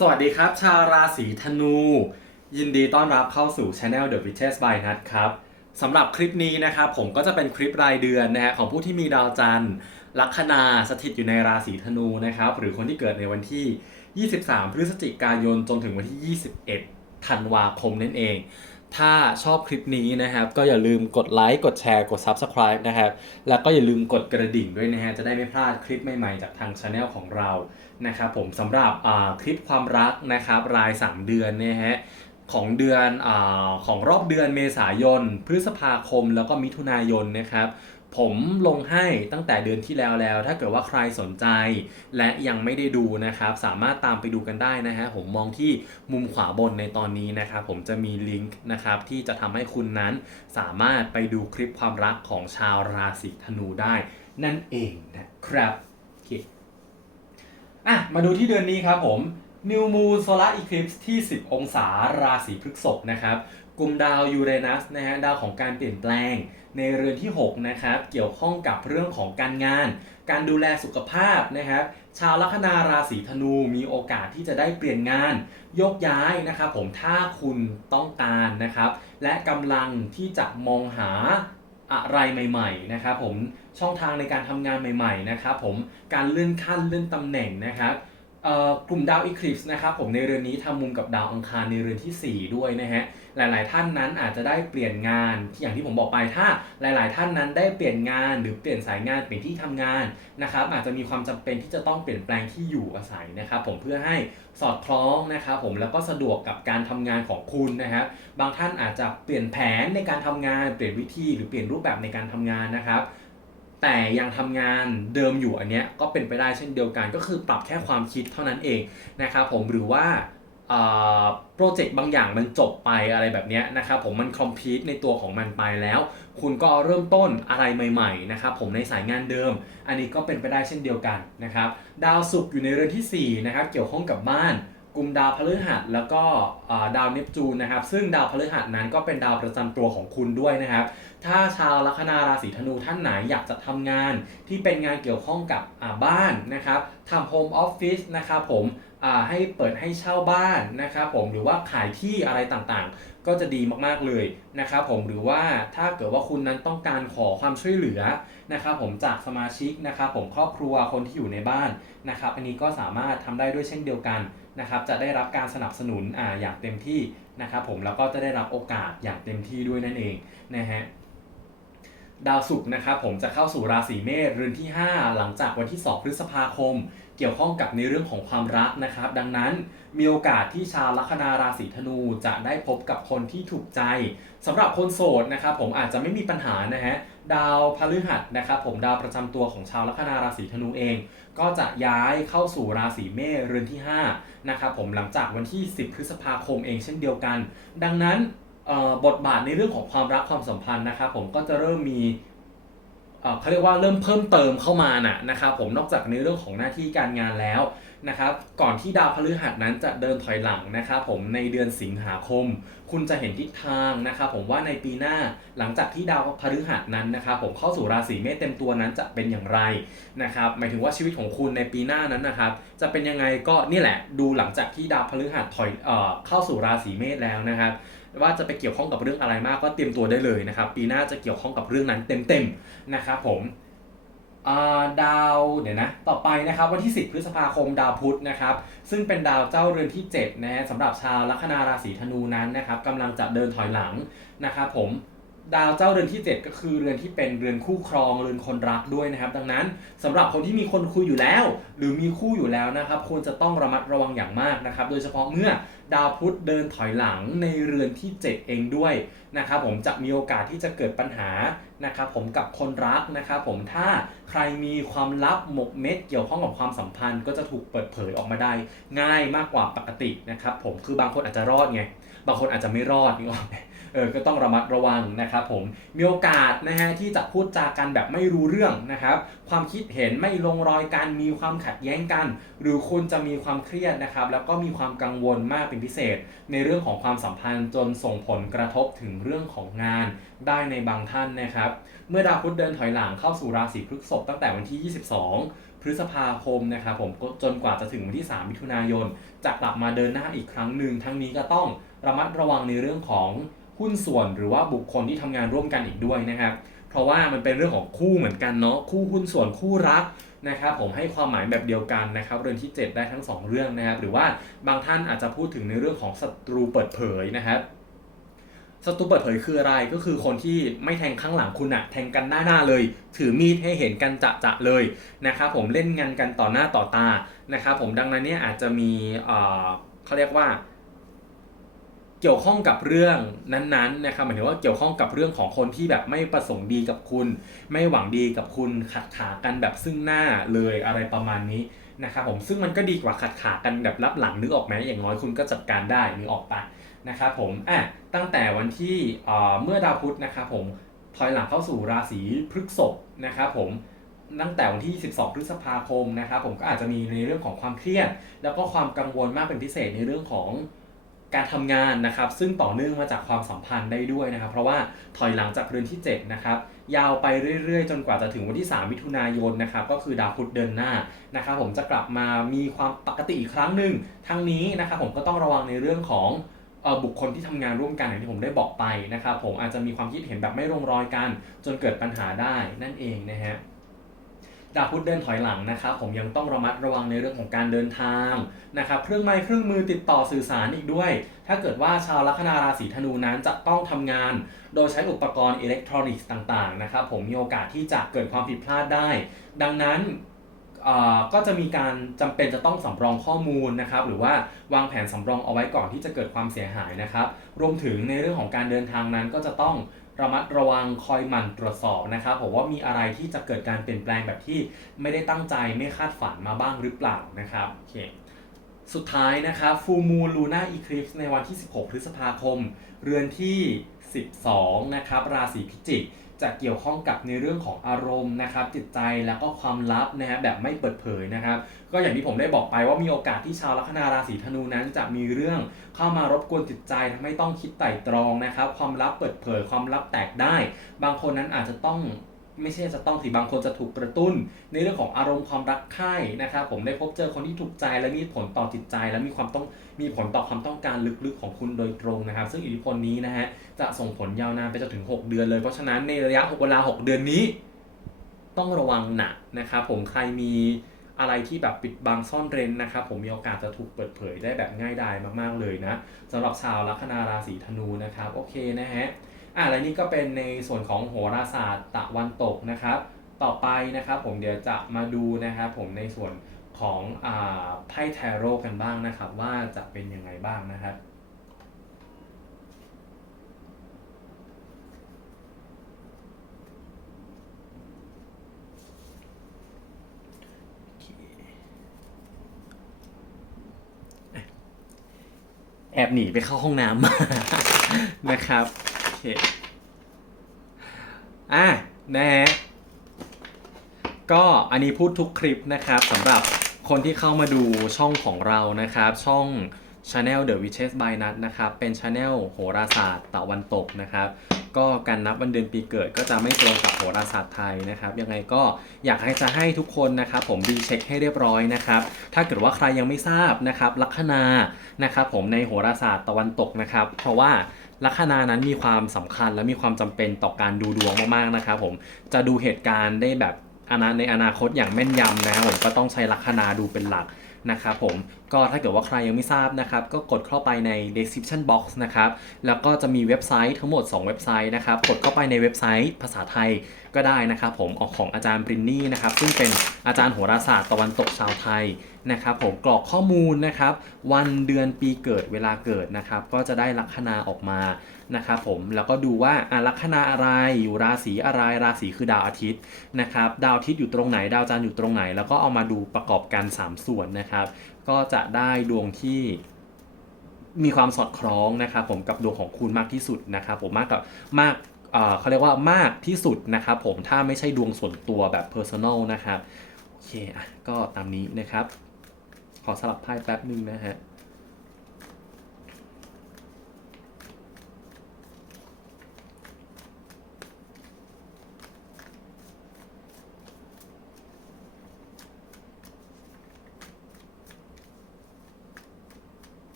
สวัสดีครับ ชาวราศีธนู ยินดีต้อนรับเข้าสู่ Channel The Witches by Nut ครับสำหรับคลิปนี้นะครับผมก็จะเป็นคลิปรายเดือนนะฮะของผู้ที่มีดาวจันทร์ลัคนาสถิตอยู่ในราศีธนูนะครับหรือคนที่เกิดในวันที่ 23 พฤศจิกายนจนถึงวันที่ 21 ธันวาคมนั่นเอง ถ้าชอบคลิปนี้นะครับก็อย่าลืมกดไลค์กดแชร์กด Subscribe นะครับแล้วก็อย่าลืมกดกระดิ่งด้วยนะฮะจะได้ไม่พลาดคลิปใหม่ๆจากทางช anel ของเรา นะครับผมสำหรับคลิปความรักนะครับราย 3 เดือนนะฮะของเดือนอของรอบเดือนเมษายน พฤษภาคมแล้วก็มิถุนายนนะครับผมลงให้ตั้งแต่เดือนที่แล้วแล้ว ถ้าเกิดว่าใครสนใจ และยังไม่ได้ดูนะครับ สามารถตามไปดูกันได้นะฮะผมมองที่มุมขวาบนในตอนนี้นะครับ ผมจะมีลิงก์นะครับที่จะทำให้คุณนั้นสามารถไปดูคลิปความรักของชาวราศีธนูได้ นั่นเองนะครับ อะมาดูที่เดือนนี้ครับผม New Moon Solar Eclipse ที่ 10 องศาราศีพฤษภนะครับกลุ่มดาวยูเรนัสนะฮะดาวของการเปลี่ยนแปลง ในเรือนที่ 6 นะครับ เกี่ยวข้องกับเรื่องของการงาน การดูแลสุขภาพนะครับชาวลัคนาราศีธนูมีโอกาสที่จะได้เปลี่ยนงาน ยกย้ายนะครับผมถ้าคุณต้องการนะครับ และกำลังที่จะมองหาอะไรใหม่ ๆ นะครับผม ช่องทางในการทำงานใหม่ๆนะครับผมการเลื่อนขั้นเลื่อนตำแหน่งนะครับกลุ่มดาวอีคลิปส์นะครับผมในเรือนนี้ทำมุมกับดาวอังคารในเรือนทีสี่ 4 ด้วยนะฮะหลาย ๆ ท่านนั้นอาจจะได้เปลี่ยนงานอย่างที่ผมบอกไปถ้าหลาย ๆ ท่านนั้นได้เปลี่ยนงานหรือเปลี่ยนสายงานเปลี่ยนที่ทำงานนะครับอาจจะมีความจำเป็นที่จะต้องเปลี่ยนแปลงที่อยู่อาศัยนะครับผมเพื่อให้สอดคล้องนะครับผมแล้วก็สะดวกกับการทำงานของคุณนะครับบางท่านอาจจะเปลี่ยนแผนในการทำงาน เปลี่ยนวิธีหรือเปลี่ยนรูปแบบในการทำงานนะครับ แต่ยังทำงานเดิมอยู่อันเนี้ยก็เป็นไปได้เช่นเดียวกันก็คือปรับแค่ความคิดเท่านั้นเองนะครับผมหรือว่าโปรเจกต์บางอย่างมันจบไปอะไรแบบเนี้ยนะครับผมมันคอมพลีทในตัวของมันไปแล้ว คุณก็เริ่มต้นอะไรใหม่ๆนะครับผมในสายงานเดิม อันนี้ก็เป็นไปได้เช่นเดียวกันนะครับดาวศุกร์อยู่ในเรือนที่4นะครับเกี่ยวข้องกับบ้าน กลุ่มดาวพฤหัสแล้วก็ดาวเนปจูนนะครับ ซึ่งดาวพฤหัสนั้นก็เป็นดาวประจำตัวของคุณด้วยนะครับ ถ้าชาวลัคนาราศีธนูท่านไหนอยากจะทำงานที่เป็นงานเกี่ยวข้องกับบ้านนะครับทำโฮมออฟฟิศนะครับผมให้เปิดให้เช่าบ้านนะครับผมหรือว่าขายที่อะไรต่างๆ ก็จะดีมากๆเลยนะครับผมหรือว่าถ้าเกิดว่าคุณนั้นต้องการขอความช่วยเหลือนะครับผมจากสมาชิกนะครับผมครอบครัวคนที่อยู่ในบ้านนะครับอันนี้ก็สามารถทำได้ด้วยเช่นเดียวกัน นะครับจะได้รับการสนับสนุนอ่าอย่างเต็มที่นะครับผมแล้วก็จะได้รับโอกาสอย่างเต็มที่ด้วยนั่นเองนะฮะดาวศุกร์นะครับผมจะเข้าสู่ราศีเมษเรือนที่ 5 หลังจากวันที่ 2 พฤษภาคม เกี่ยวข้องกับในเรื่องของความรักนะครับ ดังนั้นมีโอกาสที่ชาวลัคนาราศีธนูจะได้พบกับคนที่ถูกใจสำหรับคนโสดนะครับผมอาจจะไม่มีปัญหานะฮะดาวพฤหัสนะครับผมดาวประจำตัวของชาวลัคนาราศีธนูเอง ก็จะย้ายเข้าสู่ราศีเมษเรือนที่5นะครับผมหลังจากวันที่ 10 พฤษภาคมเองเช่นเดียวกัน ดังนั้นบทบาทในเรื่องของความรักความสัมพันธ์นะครับผมก็จะเริ่มมี เขาเรียกว่าเริ่มเพิ่มเติมเข้ามาน่ะนะครับผมนอกจากในเรื่องของหน้าที่การงานแล้วนะครับก่อนที่ดาวพฤหัสนั้นจะเดินถอยหลังนะครับผมในเดือนสิงหาคม คุณจะเห็นทิศทางนะครับผมว่าในปีหน้าหลังจากที่ดาวพฤหัสนั้นนะครับผมเข้าสู่ราศีเมษเต็มตัวนั้นจะเป็นอย่างไรนะครับหมายถึงว่าชีวิตของคุณในปีหน้านั้นนะครับจะเป็นยังไงก็นี่แหละดูหลังจากที่ดาวพฤหัสถอยเอ่อเข้าสู่ราศีเมษแล้วนะครับ ว่าจะไปเกี่ยวข้องกับเรื่องอะไรมากก็เตรียมตัวได้เลยนะครับ ปีหน้าจะเกี่ยวข้องกับเรื่องนั้นเต็มๆนะครับผมาดาวเดี๋ยวนะต่อไปนะครับวันที่ 10 พฤษภาคมดาวพุธนะครับ ซึ่งเป็นดาวเจ้าเรือนที่7นะสำหรับชาวลัคนาราศีธนูนั้นนะครับกำลังจะเดินถอยหลังนะครับผม ดาวเจ้าเรือนที่ 7 ก็คือเรือนที่เป็นเรือนคู่ครองเรือนคนรักด้วยนะครับ ดังนั้นสำหรับคนที่มีคนคุยอยู่แล้ว หรือมีคู่อยู่แล้วนะครับควรจะต้องระมัดระวังอย่างมากนะครับ โดยเฉพาะเมื่อดาวพุธเดินถอยหลังในเรือนที่ 7 เองด้วยนะครับผมจะมีโอกาสที่จะเกิดปัญหานะครับผมกับคนรักนะครับผมถ้าใครมีความลับหมกเม็ดเกี่ยวข้องกับความสัมพันธ์ ก็จะถูกเปิดเผยออกมาได้ง่ายมากกว่าปกตินะครับผมคือบางคนอาจจะรอดไงบางคนอาจจะไม่รอดนี่ก็ เออก็ต้องระมัดระวังนะครับผมมีโอกาสนะฮะที่จะพูดจากันแบบไม่รู้เรื่องนะครับความคิดเห็นไม่ลงรอยกันมีความขัดแย้งกัน หรือคุณจะมีความเครียดนะครับแล้วก็มีความกังวลมากเป็นพิเศษ ในเรื่องของความสัมพันธ์จนส่งผลกระทบถึงเรื่องของงานได้ในบางท่านนะครับ เมื่อดาวพุธเดินถอยหลังเข้าสู่ราศีพฤษภตั้งแต่วันที่ 22พฤษภาคมนะครับผมก็จนกว่าจะถึงวันที่ 3 มิถุนายน จะกลับมาเดินหน้าอีกครั้งหนึ่งทั้งนี้ก็ต้องระมัดระวังในเรื่องของ หุ้นส่วนหรือว่าบุคคลที่ทำงานร่วมกันอีกด้วยนะครับ เพราะว่ามันเป็นเรื่องของคู่เหมือนกันเนาะคู่หุ้นส่วนคู่รักนะครับผมให้ความหมายแบบเดียวกันนะครับเรือนที่ 7 ได้ทั้ง 2 เรื่องนะครับหรือว่าบางท่านอาจจะพูดถึงในเรื่องของศัตรูเปิดเผยนะครับศัตรูเปิดเผยคืออะไรก็คือคนที่ไม่แทงข้างหลังคุณอะแทงกันหน้าหน้าเลย ถือมีดให้เห็นกันจะจะเลยนะครับผมเล่นงานกันต่อหน้าต่อตานะครับผมดังนั้นเนี่ยอาจจะมีเขาเรียกว่า เกี่ยวข้องกับเรื่องนั้นๆนะครับหมายถึงว่าเกี่ยวข้องกับเรื่องของคนที่แบบไม่ประสงค์ดีกับคุณ ไม่หวังดีกับคุณขัดขากันแบบซึ่งหน้าเลยอะไรประมาณนี้นะครับผมซึ่งมันก็ดีกว่าขัดขากันแบบรับหลังนึกออกไหมอย่างน้อยคุณก็จัดการได้นึกออกปะนะครับผมอะตั้งแต่วันที่เมื่อดาวพุธนะครับผมถอยหลังเข้าสู่ราศีพฤษภนะครับผมตั้งแต่วันที่ 12 พฤษภาคมนะครับผมก็อาจจะมีในเรื่องของความเครียด แล้วก็ความกังวลมากเป็นพิเศษในเรื่องของ การทำงานนะครับซึ่งต่อเนื่องมาจากความสัมพันธ์ได้ด้วยนะครับ เพราะว่าถอยหลังจากเรือนที่7นะครับยาวไปเรื่อยๆ จนกว่าจะถึงวันที่ 3 มิถุนายนนะครับก็คือดาวพุธเดินหน้านะครับผมจะกลับมามีความปกติอีกครั้งหนึ่งทั้งนี้นะครับผมก็ต้องระวังในเรื่องของบุคคลที่ทำงานร่วมกันอย่างที่ผมได้บอกไปนะครับผมอาจจะมีความคิดเห็นแบบไม่ลงรอยกัน จนเกิดปัญหาได้นั่นเองนะฮะ ดาวพุธเดินถอยหลังนะครับผมยังต้องระมัดระวังในเรื่องของการเดินทางนะครับเครื่องไม้เครื่องมือติดต่อสื่อสารอีกด้วย ถ้าเกิดว่าชาวลัคนาราศีธนูนั้นจะต้องทำงาน โดยใช้อุปกรณ์อิเล็กทรอนิกส์ต่างๆนะครับผมมีโอกาสที่จะเกิดความผิดพลาดได้ ดังนั้นก็จะมีการจำเป็นจะต้องสำรองข้อมูลนะครับหรือว่าวางแผนสำรองเอาไว้ก่อนที่จะเกิดความเสียหายนะครับ รวมถึงในเรื่องของการเดินทางนั้นก็จะต้อง ระมัดระวังคอยหมั่นตรวจสอบนะครับผมว่ามีอะไรที่จะเกิดการเปลี่ยนแปลงแบบที่ไม่ได้ตั้งใจไม่คาดฝันมาบ้างหรือเปล่านะครับโอเคสุดท้ายนะครับฟูมูลูน่าอีคลิปในวันที่ 16 พฤษภาคม เรือนที่ 12 นะครับ ราศีพิจิก จะเกี่ยวข้องกับในเรื่องของอารมณ์นะครับจิตใจแล้วก็ความลับนะฮะแบบไม่เปิดเผยนะครับ ก็อย่างที่ผมได้บอกไปว่ามีโอกาสที่ชาวลัคนาราศีธนูนั้นจะมีเรื่องเข้ามารบกวนจิตใจทำให้ต้องคิดไตร่ตรองนะครับ ความลับเปิดเผยความลับแตกได้ บางคนนั้นอาจจะต้อง ไม่ใช่จะต้องสิบางคนจะถูกกระตุ้น ในเรื่องของอารมณ์ความรักใคร่นะครับผมได้พบเจอคนที่ถูกใจและมีผลต่อจิตใจ และมีความต้องมีผลต่อความต้องการลึกๆของคุณโดยตรงนะครับ ซึ่งอิทธิพลนี้นะฮะจะส่งผลยาวนานไปจนถึง 6 เดือนเลยเพราะฉะนั้นในระยะเวลา 6 เดือนนี้ ต้องระวังหนักนะครับผมใครมีอะไรที่แบบปิดบังซ่อนเร้นนะครับผมมีโอกาสจะถูกเปิดเผยได้แบบง่ายดายมากๆเลยนะสำหรับชาวลัคนาราศีธนูนะครับโอเคนะฮะ อะและนี่ก็เป็นในส่วนของโหราศาสตร์ตะวันตกนะครับ ต่อไปนะครับผมเดี๋ยวจะมาดูนะครับผมในส่วนของอ่าไพ่แทโร่กันบ้างนะครับ ว่าจะเป็นยังไงบ้างนะครับแอบหนีไปเข้าห้องน้ำ นะครับ อเคอะนะฮะก็อันนี้พูดทุกคลิปนะครับสำหรับคนที่เข้ามาดูช่องของเรานะครับ ช่อง Channel The Witches by Nut นะครับ เป็น Channel โหราศาสตร์ตะวันตกนะครับ ก็การนับวันเดือนปีเกิดก็จะไม่ตรงกับโหราศาสตร์ไทยนะครับ ยังไงก็อยากให้จะให้ทุกคนนะครับ ผมรีเช็คให้เรียบร้อยนะครับ ถ้าเกิดว่าใครยังไม่ทราบนะครับ ลัคนานะครับผมในโหราศาสตร์ตะวันตกนะครับ เพราะว่าลัคนานั้นมีความสำคัญและมีความจำเป็นต่อการดูดวงมากๆนะครับ ผมจะดูเหตุการณ์ได้แบบอนาในอนาคตอย่างแม่นยำนะครับผมก็ต้องใช้ลัคนาดูเป็นหลัก นะครับผมก็ถ้าเกิดว่าใครยังไม่ทราบนะครับก็กดเข้าไปใน description box นะครับแล้วก็จะมีเว็บไซต์ทั้งหมด 2 เว็บไซต์นะครับกดเข้าไปในเว็บไซต์ภาษาไทยก็ได้นะครับผมออกของอาจารย์บรินนี่นะครับซึ่งเป็นอาจารย์โหราศาสตร์ตะวันตกชาวไทย นะครับผมกรอกข้อมูลนะครับ วันเดือนปีเกิดเวลาเกิดนะครับ ก็จะได้ลัคนาออกมานะครับผมแล้วก็ดูว่าอะลัคนาอะไรอยู่ราศีอะไรราศีคือดาวอาทิตย์นะครับดาวอาทิตย์อยู่ตรงไหนดาวจันทร์อยู่ตรงไหน แล้วก็เอามาดูประกอบกัน 3 ส่วนนะครับ ก็จะได้ดวงที่มีความสอดคล้องนะครับผมกับดวงของคุณมากที่สุดนะครับผมมากกับมากเขาเรียกว่ามากที่สุดนะครับผมถ้าไม่ใช่ดวงส่วนตัวแบบ personal นะครับโอเคอะก็ตามนี้นะครับ ขอสลับไพ่แป๊บหนึ่งนะฮะ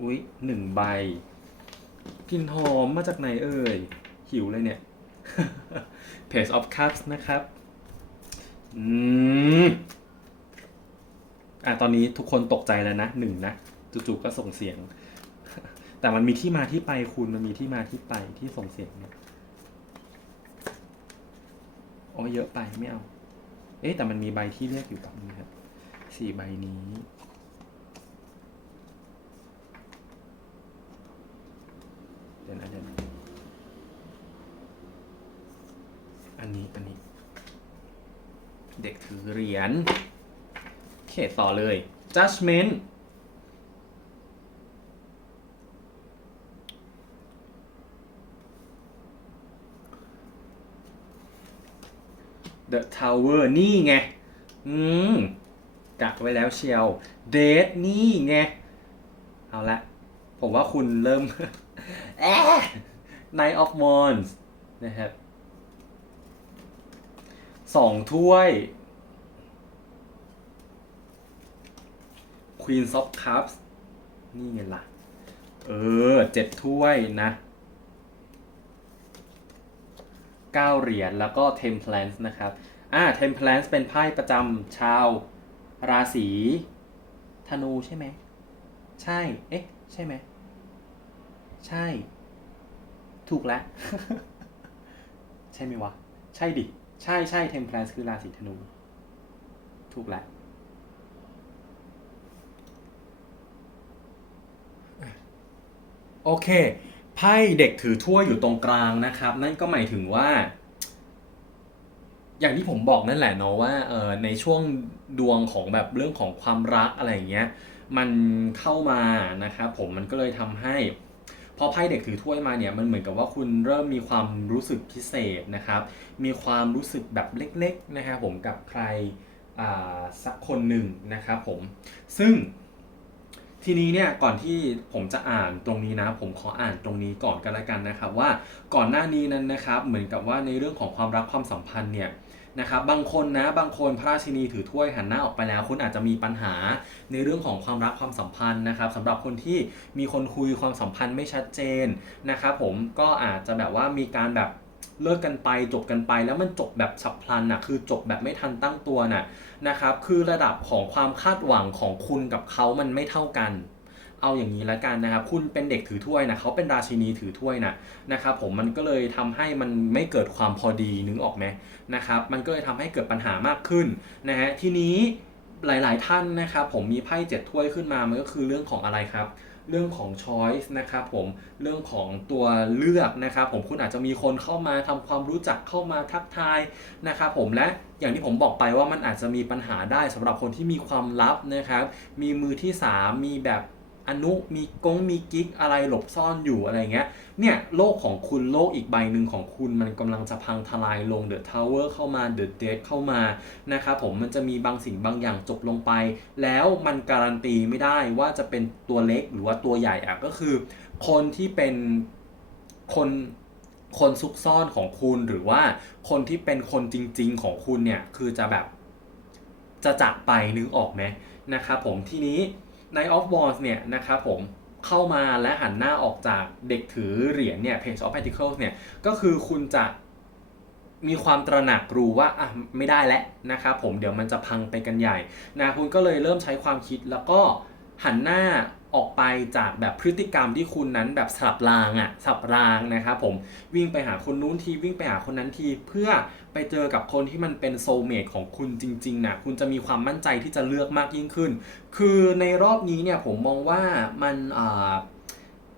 อุ้ยหนึ่งใบกินหอมมาจากไหนเอ่ย หิวเลยเนี่ย Page of Cups นะครับ อืม อะตอนนี้ทุกคนตกใจแล้วนะหนึ่งนะจู่ๆก็ส่งเสียง แต่มันมีที่มาที่ไปคุณมันมีที่มาที่ไปที่ส่งเสียงเนี่ยโอ้เยอะไปไม่เอา เอ๊ะแต่มันมีใบที่เรียกอยู่แบบนี้ครับสี่ใบนี้เดี๋ยวนะเดี๋ยวนะอันนี้อันนี้ เด็กถือเหรียญเคต่อเลย judgment The Tower นี่ไง อืมกักไว้แล้วเชียว Date นี่ไง เอาละ ผมว่าคุณเริ่ม Night of Wands นะครับ สองถ้วย Queen of Cups นี่ไงล่ะ เออเจ็ดถ้วยนะเก้าเหรียญแล้วก็ Temperance นะครับ อ่า Temperance เป็นไพ่ประจำชาวราศีธนูใช่ไหม ใช่ เอ๊ะ ใช่ไหม ใช่ ถูกแล้ว ใช่ไหมวะ ใช่ดิ ใช่ใช่ Temperance คือราศีธนู ถูกแล้วโอเค ไพ่เด็กถือถ้วยอยู่ตรงกลางนะครับ นั่นก็หมายถึงว่า อย่างที่ผมบอกนั่นแหละเนาะว่าเออในช่วงดวงของแบบเรื่องของความรักอะไรอย่างเงี้ย มันเข้ามานะครับผมมันก็เลยทำให้ พอไพ่เด็กถือถ้วยมาเนี่ยมันเหมือนกับว่าคุณเริ่มมีความรู้สึกพิเศษนะครับ มีความรู้สึกแบบเล็กๆนะครับผมกับใครอ่าสักคนหนึ่งนะครับผมซึ่งทีนี้เนี่ยก่อนที่ผมจะอ่านตรงนี้นะ ผมขออ่านตรงนี้ก่อนกันละกันนะครับ ว่าก่อนหน้านี้นั้นนะครับ เหมือนกับว่าในเรื่องของความรักความสัมพันธ์เนี่ย นะครับบางคนนะบางคนพระราชินีถือถ้วยหันหน้าออกไปแล้ว คุณอาจจะมีปัญหาในเรื่องของความรักความสัมพันธ์นะครับสำหรับคนที่มีคนคุยความสัมพันธ์ไม่ชัดเจนนะครับผมก็อาจจะแบบว่ามีการแบบเลิกกันไปจบกันไปแล้วมันจบแบบฉับพลันน่ะคือจบแบบไม่ทันตั้งตัวน่ะนะครับคือระดับของความคาดหวังของคุณกับเขามันไม่เท่ากัน เอาอย่างนี้แล้วกันนะครับ คุณเป็นเด็กถือถ้วยนะเขาเป็นราชินีถือถ้วยนะนะครับผมมันก็เลยทำให้มันไม่เกิดความพอดีนึกออกไหมนะครับ มันก็เลยทำให้เกิดปัญหามากขึ้นนะฮะทีนี้หลายๆท่านนะครับผมมีไพ่เจ็ดถ้วยขึ้นมามันก็คือเรื่องของอะไรครับเรื่องของ choice นะครับผมเรื่องของตัวเลือกนะครับผมคุณอาจจะมีคนเข้ามาทำความรู้จักเข้ามาทักทายนะครับผมและอย่างที่ผมบอกไปว่ามันอาจจะมีปัญหาได้สำหรับคนที่มีความลับนะครับ มีมือที่ 3 มีแบบ อนุมีกงมีกิ๊กอะไรหลบซ่อนอยู่อะไรเงี้ยเนี่ยโลกของคุณโลกอีกใบหนึ่งของคุณมันกำลังจะพังทลายลงเดอะทาวเวอร์เข้ามาเดอะเดเข้ามานะครับผมมันจะมีบางสิ่งบางอย่างจบลงไป แล้วมันการันตีไม่ได้ว่าจะเป็นตัวเล็กหรือว่าตัวใหญ่อะก็คือ คนที่เป็นคนคนซุกซ่อนของคุณหรือว่าคนที่เป็นคนจริง ๆ ของคุณเนี่ยคือจะแบบจะจากไปนึกออกไหมนะครับผมทีนี้ Night of Wands เนี่ยนะครับผมเข้ามาและหันหน้าออกจากเด็กถือเหรียญเนี่ย Page of Pentacles เนี่ย ก็คือคุณจะมีความตระหนักรู้ว่าอะไม่ได้แล้วนะครับผมเดี๋ยวมันจะพังไปกันใหญ่นะคุณก็เลยเริ่มใช้ความคิดแล้วก็หันหน้า ออกไปจากแบบพฤติกรรมที่คุณนั้นแบบสับรางอะสับรางนะครับผมวิ่งไปหาคนนู้นทีวิ่งไปหาคนนั้นที เพื่อไปเจอกับคนที่มันเป็นโซเมทของคุณจริงๆนะคุณจะมีความมั่นใจที่จะเลือกมากยิ่งขึ้น คือในรอบนี้เนี่ยผมมองว่ามันอ่า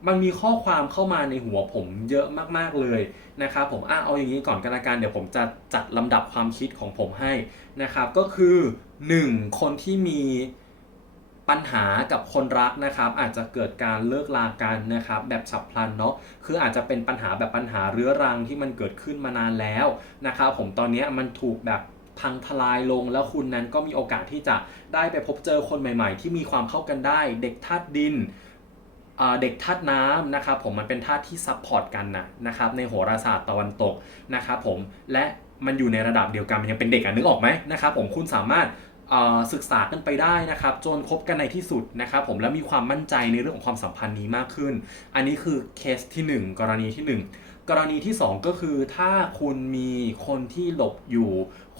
มันมีข้อความเข้ามาในหัวผมเยอะมากๆเลยนะครับผมอะเอาอย่างนี้ก่อนกันละกันเดี๋ยวผมจะจัดลำดับความคิดของผมให้นะครับก็คือ 1 คนที่มี ปัญหากับคนรักนะครับ อาจจะเกิดการเลิกลากันนะครับ แบบฉับพลันเนาะคืออาจจะเป็นปัญหาแบบปัญหาเรื้อรังที่มันเกิดขึ้นมานานแล้วนะครับผมตอนนี้มันถูกแบบพังทลายลงแล้วคุณนั้นก็มีโอกาสที่จะได้ไปพบเจอคนใหม่ๆ ที่มีความเข้ากันได้ เด็กธาตุดินเด็กธาตุน้ำนะครับผมมันเป็นธาตุที่ซับพอร์ตกันนะนะครับในโหราศาสตร์ตะวันตกนะครับผมและมันอยู่ในระดับเดียวกันมันยังเป็นเด็กอะนึกออกไหมนะครับผมคุณสามารถ ศึกษากันไปได้นะครับ จนคบกันในที่สุดนะครับ ผมแล้วมีความมั่นใจในเรื่องของความสัมพันธ์นี้มากขึ้น อันนี้คือเคสที่ 1 กรณีที่ 1 กรณีที่ 2 ก็คือถ้าคุณมีคนที่หลบอยู่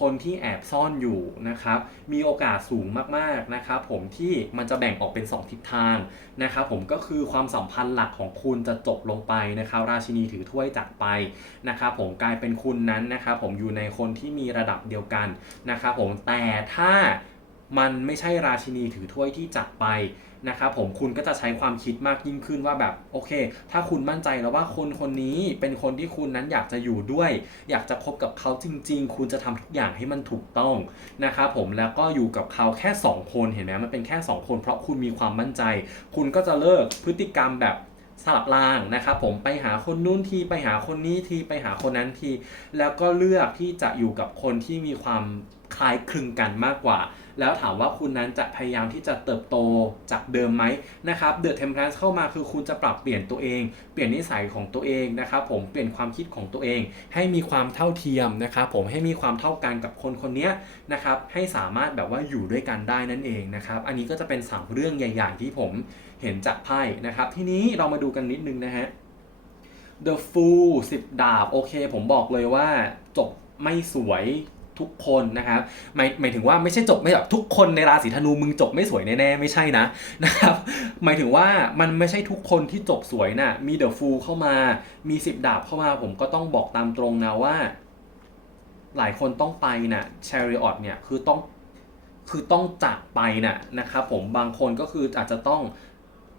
คนที่แอบซ่อนอยู่นะครับมีโอกาสสูงมากๆนะครับผมที่มันจะแบ่งออกเป็น 2 ทิศทางนะครับผมก็คือความสัมพันธ์หลักของคุณจะจบลงไปนะครับราชินีถือถ้วยจากไปนะครับผมกลายเป็นคุณนั้นนะครับผมอยู่ในคนที่มีระดับเดียวกันนะครับผมแต่ถ้ามันไม่ใช่ราชินีถือถ้วยที่จากไป นะครับผมคุณก็จะใช้ความคิดมากยิ่งขึ้นว่าแบบโอเค ถ้าคุณมั่นใจแล้วว่าคนคนนี้เป็นคนที่คุณนั้นอยากจะอยู่ด้วย อยากจะคบกับเขาจริง ๆ คุณจะทำทุกอย่างให้มันถูกต้องนะครับผมแล้วก็อยู่กับเขาแค่ 2 คนเห็นไหมมันเป็นแค่ 2 คน เพราะคุณมีความมั่นใจ คุณก็จะเลิกพฤติกรรมแบบสลับล่างนะครับผมไปหาคนนู้นทีไปหาคนนี้ทีไปหาคนนั้นที แล้วก็เลือกที่จะอยู่กับคนที่มีความคล้ายคลึงกันมากกว่า แล้วถามว่าคุณนั้นจะพยายามที่จะเติบโตจากเดิมไหมนะครับเดอะเทมเพลนเข้ามาคือคุณจะปรับเปลี่ยนตัวเอง เปลี่ยนนิสัยของตัวเองนะครับผมเปลี่ยนความคิดของตัวเอง ให้มีความเท่าเทียมนะครับผมให้มีความเท่ากันกับคนคนนี้นะครับให้สามารถแบบว่าอยู่ด้วยกันได้นั่นเองนะครับอันนี้ก็จะเป็นสามเรื่องใหญ่ ๆ ที่ผมเห็นจากไพ่นะครับ ทีนี้เรามาดูกันนิดนึงนะฮะ The Fool 10 ดาบ โอเค ผมบอกเลยว่าจบไม่สวย ทุกคนนะครับหมายหมายถึงว่าไม่ใช่จบไม่แบบทุกคนในราศีธนูมึงจบไม่สวยแน่ๆไม่ใช่นะนะครับหมายถึงว่ามันไม่ใช่ทุกคนที่จบสวยนะมี The Fool เข้ามามี10ดาบเข้ามาผมก็ต้องบอกตามตรงนะว่า หลายคนต้องไปนะ Chariot เนี่ยคือต้องคือต้องจากไปน่ะนะครับผมบางคนก็คืออาจจะต้อง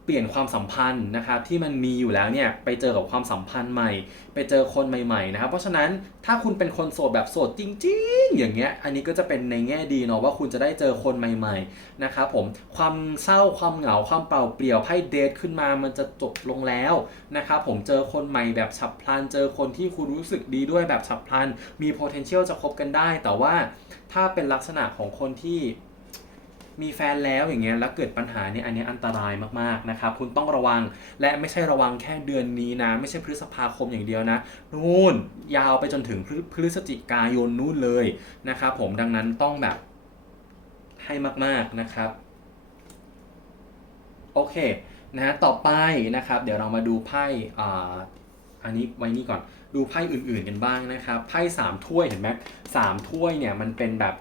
เปลี่ยนความสัมพันธ์นะครับที่มันมีอยู่แล้วเนี่ยไปเจอกับความสัมพันธ์ใหม่ ไปเจอคนใหม่ๆนะครับเพราะฉะนั้นถ้าคุณเป็นคนโสดแบบโสดจริง ๆ อย่างเงี้ยอันนี้ก็จะเป็นในแง่ดีเนาะว่าคุณจะได้เจอคนใหม่ๆนะครับผมความเศร้าความเหงาความเปล่าเปลี่ยวไพ่เดทขึ้นมามันจะจบลงแล้วนะครับผมเจอคนใหม่แบบฉับพลัน เจอคนที่คุณรู้สึกดีด้วยแบบฉับพลัน มี potential จะคบกันได้ แต่ว่าถ้าเป็นลักษณะของคนที่ มีแฟนแล้วอย่างเงี้ยแล้วเกิดปัญหาเนี่ยอันนี้อันตรายมากๆนะครับคุณต้องระวังและไม่ใช่ระวังแค่เดือนนี้นะ ไม่ใช่พฤษภาคมอย่างเดียวนะนู่นยาวไปจนถึงพฤศจิกายนนู่นเลยนะครับผมดังนั้นต้องแบบให้มากๆนะครับ โอเคนะฮะต่อไปนะครับ เดี๋ยวเรามาดูไพ่อ่าอันนี้ไว้นี่ก่อนดูไพ่อื่นๆกันบ้างนะครับไพ่สามถ้วยเห็นไหมสามถ้วยเนี่ยมันเป็นแบบ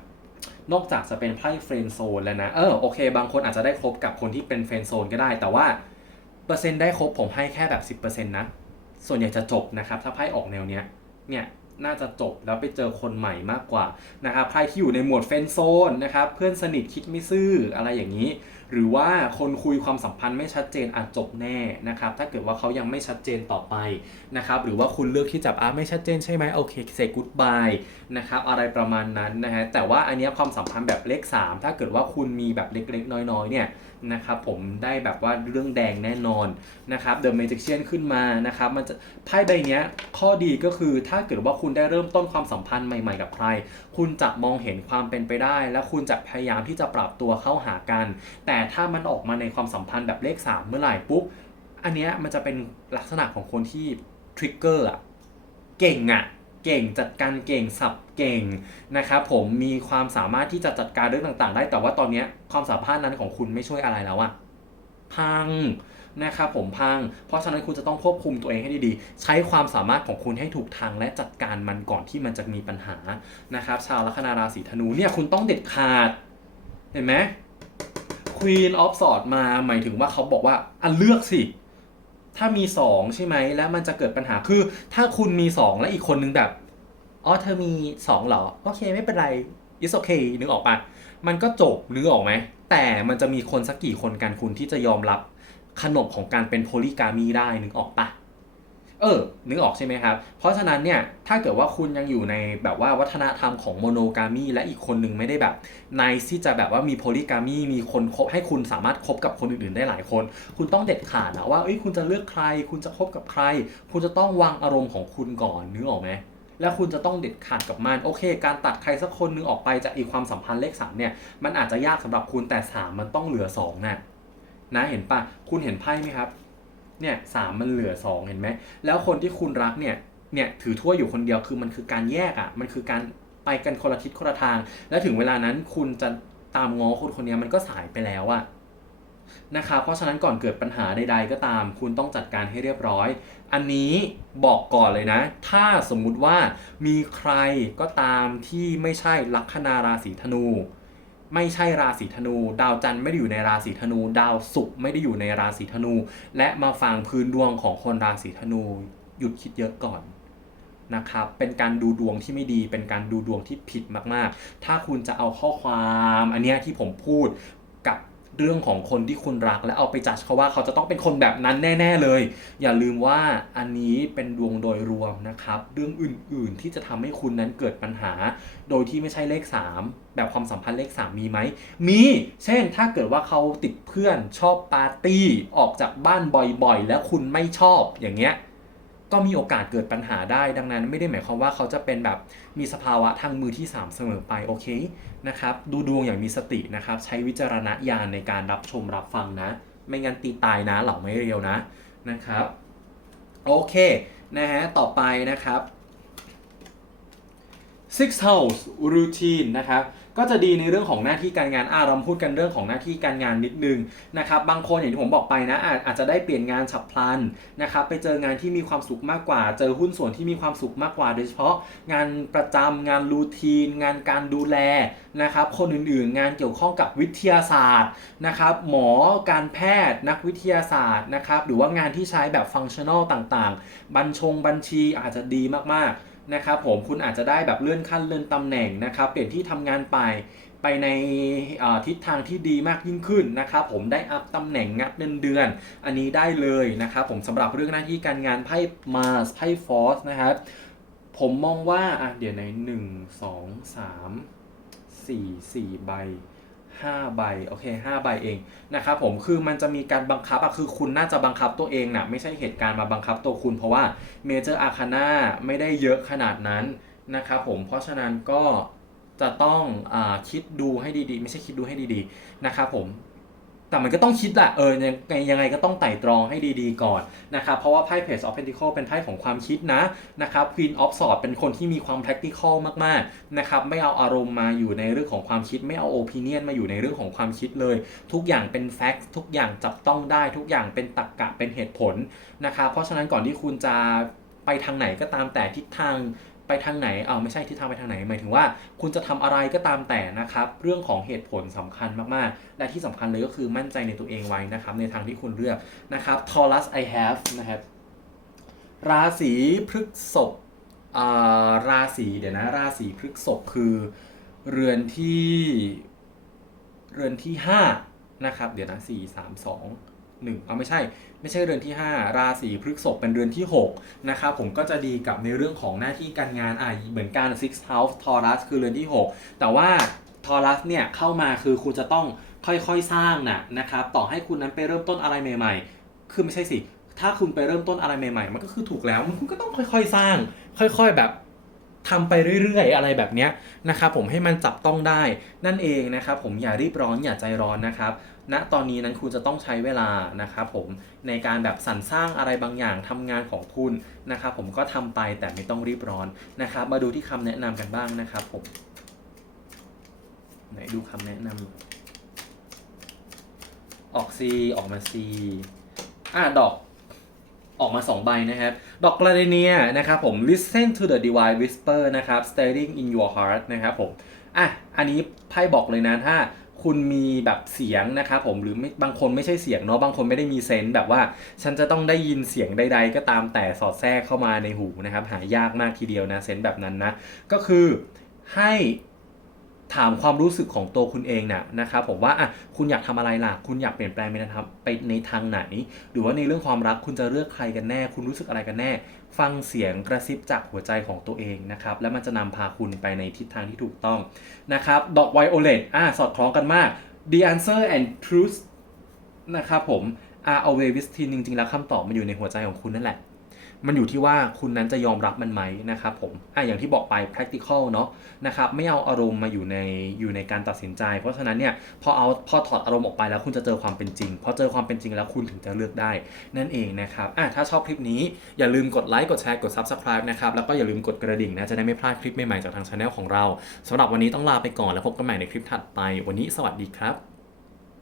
นอกจากจะเป็นไพ่เฟรนด์โซนแล้วนะ เออโอเค บางคนอาจจะได้ครบกับคนที่เป็นเฟรนด์โซนก็ได้ แต่ว่าเปอร์เซ็นต์ได้ครบผมให้แค่แบบ 10%นะ ส่วนใหญ่จะจบนะครับ ถ้าไพ่ออกแนวเนี้ยเนี่ย น่าจะจบแล้วไปเจอคนใหม่มากกว่านะครับไพ่ที่อยู่ในหมวดเฟนโซนนะครับเพื่อนสนิทคิดไม่ซื่ออะไรอย่างนี้ หรือว่าคนคุยความสัมพันธ์ไม่ชัดเจนอาจจบแน่นะครับถ้าเกิดว่าเขายังไม่ชัดเจนต่อไปนะครับหรือว่าคุณเลือกที่จะอะไม่ชัดเจนใช่ไหมโอเคเซกูดบายนะครับอะไรประมาณนั้นนะฮะแต่ว่าอันนี้ความสัมพันธ์แบบเลข 3 ถ้าเกิดว่าคุณมีแบบเล็กๆ น้อยๆเนี่ยนะครับผมได้แบบว่าเรื่องแดงแน่นอนนะครับเดอะเมจิกเชียนขึ้นมานะครับมันจะไพ่ใบนี้ข้อดีก็คือถ้าเกิดว่าคุณได้เริ่มต้นความสัมพันธ์ใหม่ๆกับใคร คุณจะมองเห็นความเป็นไปได้ และคุณจะพยายามที่จะปรับตัวเข้าหากัน แต่ถ้ามันออกมาในความสัมพันธ์แบบเลข 3 เมื่อไหร่ปุ๊บอันเนี้ยมันจะเป็นลักษณะของคนที่ทริกเกอร์อะเก่งอะ เก่ง จัดการเก่งสับเก่งนะครับผมมีความสามารถที่จะจัดการเรื่องต่าง ๆ ได้แต่ว่าตอนนี้ความสามารถนั้นของคุณไม่ช่วยอะไรแล้วอะพังนะครับผมพัง เพราะฉะนั้นคุณจะต้องควบคุมตัวเองให้ดีๆ ใช้ความสามารถของคุณให้ถูกทางและจัดการมันก่อนที่มันจะมีปัญหานะครับ ชาวลัคนาราศีธนูเนี่ยคุณต้องเด็ดขาด เห็นไหม Queen of Swords มาหมายถึงว่าเขาบอกว่าอะเลือกสิ ถ้ามี 2 ใช่ไหมแล้วมันจะเกิดปัญหาคือ ถ้าคุณมี 2 และอีกคนนึงแบบอ๋อเธอมี 2 เหรอ โอเคไม่เป็นไร is okay นึกออกปะมันก็จบนึกออกไหม แต่มันจะมีคนสักกี่คนกันคุณที่จะยอมรับขนบของการเป็นโพลิกามีได้นึกออกปะ เออ นึกออกใช่ไหมครับ เพราะฉะนั้นเนี่ย ถ้าเกิดว่าคุณยังอยู่ในแบบว่าวัฒนธรรมของโมโนกามีและอีกคนหนึ่งไม่ได้แบบในที่จะแบบว่ามีโพลิกามีมีคนคบให้คุณสามารถคบกับคนอื่นๆได้หลายคน คุณต้องเด็ดขาดนะว่าเอ้ยคุณจะเลือกใคร คุณจะคบกับใคร คุณจะต้องวางอารมณ์ของคุณก่อนนึกออกไหมแล้วคุณจะต้องเด็ดขาดกับมันโอเค การตัดใครสักคนนึงออกไปจากอีความสัมพันธ์เลขสามเนี่ยมันอาจจะยากสำหรับคุณแต่สามมันต้องเหลือสองนะนะเห็นปะคุณเห็นไพ่ไหมครับ เนี่ยสามมันเหลือสองเห็นไหม แล้วคนที่คุณรักเนี่ยเนี่ยถือถ้วยอยู่คนเดียวคือมันคือการแยกอะ่ะ มันคือการไปกันคนละทิศคนละทาง แล้วถึงเวลานั้นคุณจะตามง้อคนคนนี้มันก็สายไปแล้วอะนะครับเพราะฉะนั้นก่อนเกิดปัญหาใด ๆ ก็ตาม คุณต้องจัดการให้เรียบร้อย อันนี้บอกก่อนเลยนะ ถ้าสมมุติว่ามีใครก็ตามที่ไม่ใช่ลัคนาราศีธนู ไม่ใช่ราศีธนู ดาวจันทร์ไม่ได้อยู่ในราศีธนู ดาวศุกร์ไม่ได้อยู่ในราศีธนู และมาฟังพื้นดวงของคนราศีธนู หยุดคิดเยอะก่อนนะครับ เป็นการดูดวงที่ไม่ดี เป็นการดูดวงที่ผิดมากๆ ถ้าคุณจะเอาข้อความอันเนี้ยที่ผมพูดกับเรื่องของคนที่คุณรัก และเอาไปจัดเขาว่าเขาจะต้องเป็นคนแบบนั้นแน่ ๆเลย อย่าลืมว่าอันนี้เป็นดวงโดยรวมนะครับ เรื่องอื่นๆที่จะทำให้คุณนั้นเกิดปัญหา โดยที่ไม่ใช่เลข 3 แบบความสัมพันธ์เลข3มีไหม มี เช่นถ้าเกิดว่าเขาติดเพื่อนชอบปาร์ตี้ออกจากบ้านบ่อยๆ แล้วคุณไม่ชอบอย่างเงี้ยก็มีโอกาสเกิดปัญหาได้ดังนั้นไม่ได้หมายความว่าเขาจะเป็นแบบมีสภาวะทางมือที่ 3 เสมอไปโอเคนะครับดูดวงอย่างมีสตินะครับ ใช้วิจารณญาณในการรับชมรับฟังนะ ไม่งั้นตีตายนะเหล่าไม่เรียวนะนะครับโอเคนะฮะต่อไปนะครับ six house routine นะครับ ก็จะดีในเรื่องของหน้าที่การงานอ่าเราพูดกันเรื่องของหน้าที่การงานนิดนึงนะครับบางคนอย่างที่ผมบอกไปนะอาจอาจจะได้เปลี่ยนงานฉับพลันนะครับไปเจองานที่มีความสุขมากกว่า เจอหุ้นส่วนที่มีความสุขมากกว่า โดยเฉพาะงานประจำงานรูทีน งานการดูแลนะครับคนอื่นๆ งานเกี่ยวข้องกับวิทยาศาสตร์นะครับหมอการแพทย์นักวิทยาศาสตร์นะครับหรือว่างานที่ใช้แบบฟังชั่นอลต่างๆ บัญชงบัญชีอาจจะดีมากๆ นะครับผมคุณอาจจะได้แบบเลื่อนขั้นเลื่อนตำแหน่งนะครับเปลี่ยนที่ทำงานไปไปในทิศทางที่ดีมากยิ่งขึ้นนะครับผมได้อัพตำแหน่งงัดเงินเดือน อันนี้ได้เลยนะครับผมสำหรับเรื่องหน้าที่การงานไพ่มาสไพ่ฟอสนะครับผมมองว่าอะเดี๋ยวใน1 2 3 4 4ใบ 5ใบโอเค5ใบเองนะครับผมคือมันจะมีการบังคับอะคือคุณน่าจะบังคับตัวเองนะไม่ใช่เหตุการณ์มาบังคับตัวคุณ เพราะว่าเมเจอร์อาคาน่าไม่ได้เยอะขนาดนั้นนะครับผมเพราะฉะนั้นก็จะต้องอคิดดูให้ดีๆ ไม่ใช่คิดดูให้ดีๆนะครับผม แต่มันก็ต้องคิดแหละเออยังไงยังไงก็ต้องไต่ตรองให้ดีๆก่อนนะครับเพราะว่าไพ่ Page of Pentacle เป็นไพ่ของความคิดนะนะครับ Queen of Swords เป็นคนที่มีความ practical มากๆนะครับไม่เอาอารมณ์มาอยู่ในเรื่องของความคิด ไม่เอา opinion มาอยู่ในเรื่องของความคิดเลย ทุกอย่างเป็น fact ทุกอย่างจับต้องได้ ทุกอย่างเป็นตรรกกะเป็นเหตุผลนะครับเพราะฉะนั้นก่อนที่คุณจะไปทางไหนก็ตามแต่ทิศทาง ไปทางไหนเอาไม่ใช่ทิศทางไปทางไหน หมายถึงว่า คุณจะทำอะไรก็ตามแต่นะครับ เรื่องของเหตุผลสำคัญมากๆ และที่สำคัญเลยก็คือมั่นใจในตัวเองไว้นะครับ ในทางที่คุณเลือกนะครับ Taurus I have นะครับ ราศีพฤษภอ่าราศีเดี๋ยวนะ ราศีพฤษภคือเรือนที่ เรือนที่ 5 นะครับ เดี๋ยวนะ 4 3 2 1เอาไม่ใช่ ไม่ใช่เรือนที่ 5 ราศีพฤษภเป็นเรือนที่6นะครับผมก็จะดีกับในเรื่องของหน้าที่การงานอะเหมือนกัน six house Taurus คือเรือนที่ 6 แต่ว่า Taurus เนี่ยเข้ามาคือคุณจะต้องค่อยๆสร้างนะนะครับต่อให้คุณนั้นไปเริ่มต้นอะไรใหม่ ๆ คือไม่ใช่สิ ถ้าคุณไปเริ่มต้นอะไรใหม่ๆ มันก็คือถูกแล้ว มันคุณก็ต้องค่อยๆสร้าง ค่อย ๆแบบ ทำไปเรื่อยๆ อะไรแบบนี้นะครับผมให้มันจับต้องได้นั่นเองนะครับผมอย่ารีบร้อนอย่าใจร้อนนะครับณตอนนี้นั้นคุณจะต้องใช้เวลานะครับผมในการแบบสรรสร้างอะไรบางอย่างทำงานของคุณนะครับผมก็ทำไปแต่ไม่ต้องรีบร้อนนะครับ มาดูที่คำแนะนำกันบ้างนะครับผมไหนดูคำแนะนำออก C ออกมา C อะดอก ออกมา 2 ใบนะครับ ดอกกราเดเนียนะครับผม listen to the divine whisper นะครับ staring in your heart นะครับผม อะ อันนี้ไพ่บอกเลยนะ ถ้าคุณมีแบบเสียงนะครับผม หรือไม่บางคนไม่ใช่เสียงเนาะ บางคนไม่ได้มีเซนส์แบบว่า ฉันจะต้องได้ยินเสียงใด ๆ ก็ตามแต่สอดแทรกเข้ามาในหูนะครับ หายากมากทีเดียวนะ เซนส์แบบนั้นนะ ก็คือให้ ถามความรู้สึกของตัวคุณเองนะนะครับผมว่าอะคุณอยากทำอะไรล่ะ คุณอยากเปลี่ยนแปลงไปในทางไปในทางไหน หรือว่าในเรื่องความรักคุณจะเลือกใครกันแน่ คุณรู้สึกอะไรกันแน่ ฟังเสียงกระซิบจากหัวใจของตัวเองนะครับ แล้วมันจะนำพาคุณไปในทิศทางที่ถูกต้องนะครับดอกไวโอเลตอะสอดคล้องกันมาก The answer and truth นะครับผม are always within จริงๆแล้วคำตอบมันอยู่ในหัวใจของคุณนั่นแหละ มันอยู่ที่ว่าคุณนั้นจะยอมรับมันไหมนะครับผมอะอย่างที่บอกไป practical เนาะนะครับไม่เอาอารมณ์มาอยู่ในอยู่ในการตัดสินใจ เพราะฉะนั้นเนี่ยพอเอาพอถอดอารมณ์ออกไปแล้วคุณจะเจอความเป็นจริง พอเจอความเป็นจริงแล้วคุณถึงจะเลือกได้ นั่นเองนะครับอะถ้าชอบคลิปนี้อย่าลืมกดไลค์กดแชร์กด subscribe นะครับแล้วก็อย่าลืมกดกระดิ่งนะจะได้ไม่พลาดคลิปใหม่ๆจากทางช anel ของเราสำหรับวันนี้ต้องลาไปก่อนแล้วพบกันใหม่ในคลิปถัดไป วันนี้สวัสดีครับ